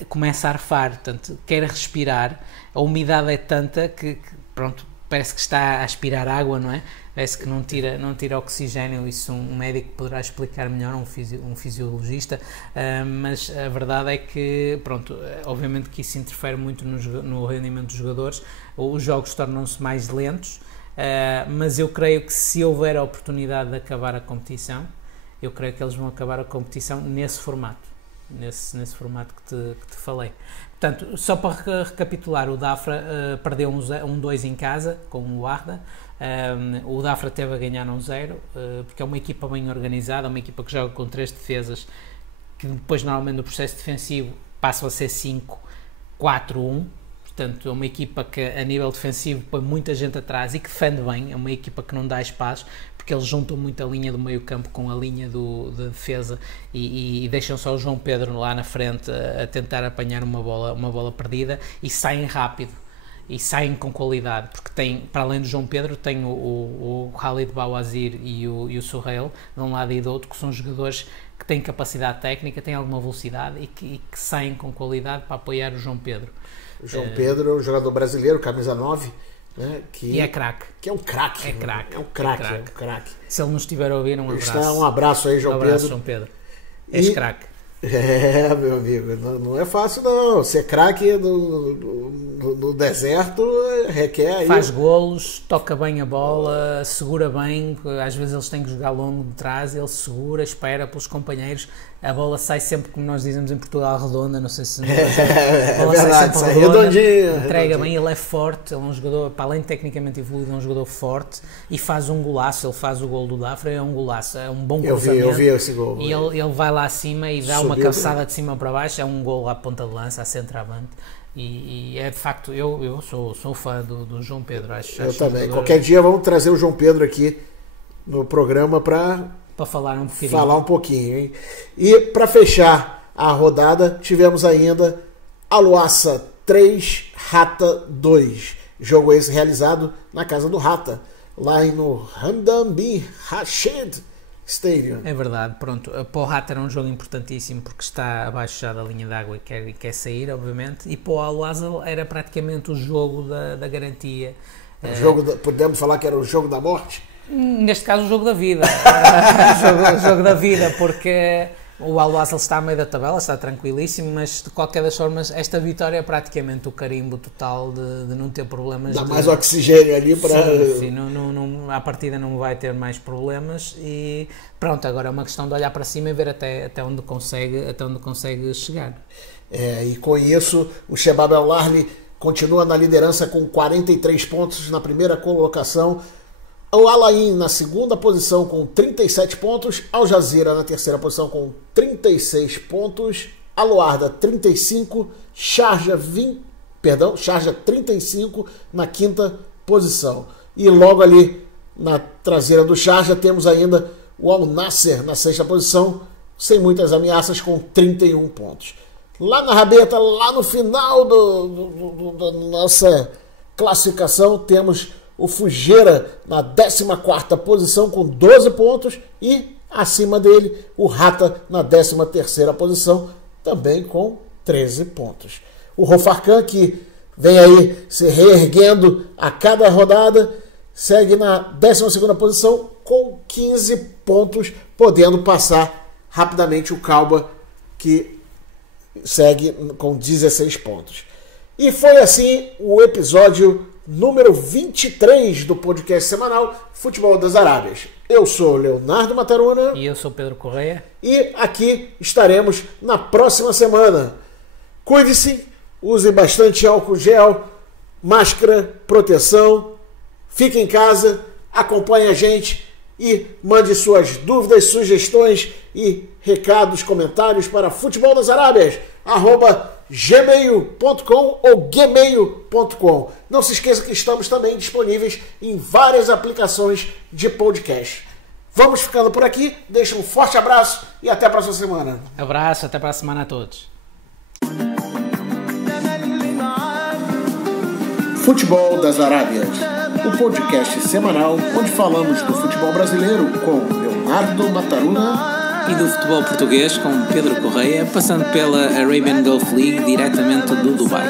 começa a arfar, portanto, quer respirar, a umidade é tanta que pronto, parece que está a aspirar água, não é? Parece que não tira oxigênio. Isso um médico poderá explicar melhor, um fisiologista, mas a verdade é que, pronto, obviamente que isso interfere muito no rendimento dos jogadores, os jogos tornam-se mais lentos, mas eu creio que se houver a oportunidade de acabar a competição, eu creio que eles vão acabar a competição nesse formato, nesse formato que te falei. Portanto, só para recapitular, o Dafra perdeu 1-2 em casa com o Warda. O Dafra teve a ganhar 1-0, porque é uma equipa bem organizada, uma equipa que joga com 3 defesas, que depois normalmente no processo defensivo passam a ser 5-4-1. Portanto, é uma equipa que a nível defensivo põe muita gente atrás e que defende bem, é uma equipa que não dá espaço, porque eles juntam muito a linha do meio campo com a linha de defesa e deixam só o João Pedro lá na frente a tentar apanhar uma bola perdida, e saem rápido e saem com qualidade, porque tem, para além do João Pedro, tem o Khalid Bouazir e o Sohail de um lado e do outro, que são jogadores que têm capacidade técnica, têm alguma velocidade e que saem com qualidade para apoiar o João Pedro. João Pedro, jogador brasileiro, camisa 9. Né, e é craque. Que é um craque. É craque. É um craque. Se ele não estiver a ouvir, um abraço. Um abraço aí, João Pedro. João Pedro. És craque. Meu amigo, não é fácil não. Ser craque no deserto requer aí. Faz golos, toca bem a bola, segura bem. Às vezes eles têm que jogar longo de trás, ele segura, espera pelos companheiros. A bola sai sempre, como nós dizemos em Portugal, redonda. Não sei se é verdade, sai redondinha. Entrega bem, ele é forte, ele é um jogador, para além de tecnicamente evoluído, é um jogador forte e faz um golaço. Ele faz o gol do Dafra, é um golaço, é um bom cruzamento. Eu vi esse gol. E ele vai lá acima e dá uma cabeçada de cima para baixo, é um gol à ponta de lança, à centroavante. E é de facto, eu sou fã do João Pedro. Eu também. Qualquer dia vamos trazer o João Pedro aqui no programa para falar um pouquinho. Hein? E para fechar a rodada, tivemos ainda Al-Wassa 3, Rata 2. Jogo esse realizado na casa do Rata, lá no Hamdan bin Rashid Stadium. É verdade, pronto. Para o Rata era um jogo importantíssimo porque está abaixo já da linha d'água e quer sair, obviamente. E para o Al-Wassa era praticamente o jogo da garantia. Podemos falar que era o jogo da morte? Neste caso o jogo da vida. o jogo da vida, porque o Al-Wassa está a meio da tabela, está tranquilíssimo, mas de qualquer das formas esta vitória é praticamente o carimbo total de não ter problemas. Dá mais oxigênio ali para... Sim, à partida não vai ter mais problemas e pronto, agora é uma questão de olhar para cima e ver até onde consegue chegar. E com isso o Shabab Al-Ahli continua na liderança com 43 pontos na primeira colocação. O Al-Ain na segunda posição com 37 pontos, Al Jazeera na terceira posição com 36 pontos, Al-Warda 35, Sharjah 35 na quinta posição. E logo ali na traseira do Sharjah temos ainda o Al-Nasser na sexta posição, sem muitas ameaças, com 31 pontos. Lá na rabeta, lá no final da nossa classificação, temos o Fujeira na 14ª posição com 12 pontos e acima dele o Rata na 13ª posição também com 13 pontos. O Rofarkan, que vem aí se reerguendo a cada rodada, segue na 12ª posição com 15 pontos, podendo passar rapidamente o Calba, que segue com 16 pontos. E foi assim o episódio número 23 do podcast semanal Futebol das Arábias. Eu sou Leonardo Mataruna. E eu sou Pedro Correia. E aqui estaremos na próxima semana. Cuide-se, use bastante álcool gel, máscara, proteção, fique em casa, acompanhe a gente e mande suas dúvidas, sugestões e recados, comentários para futeboldasarábias@gmail.com ou gmail.com. Não se esqueça que estamos também disponíveis em várias aplicações de podcast. Vamos ficando por aqui, deixa um forte abraço e até a próxima semana. Abraço, até a próxima semana a todos. Futebol das Arábias, o podcast semanal onde falamos do futebol brasileiro com Leonardo Mataruna e do futebol português com Pedro Correia, passando pela Arabian Gulf League diretamente do Dubai.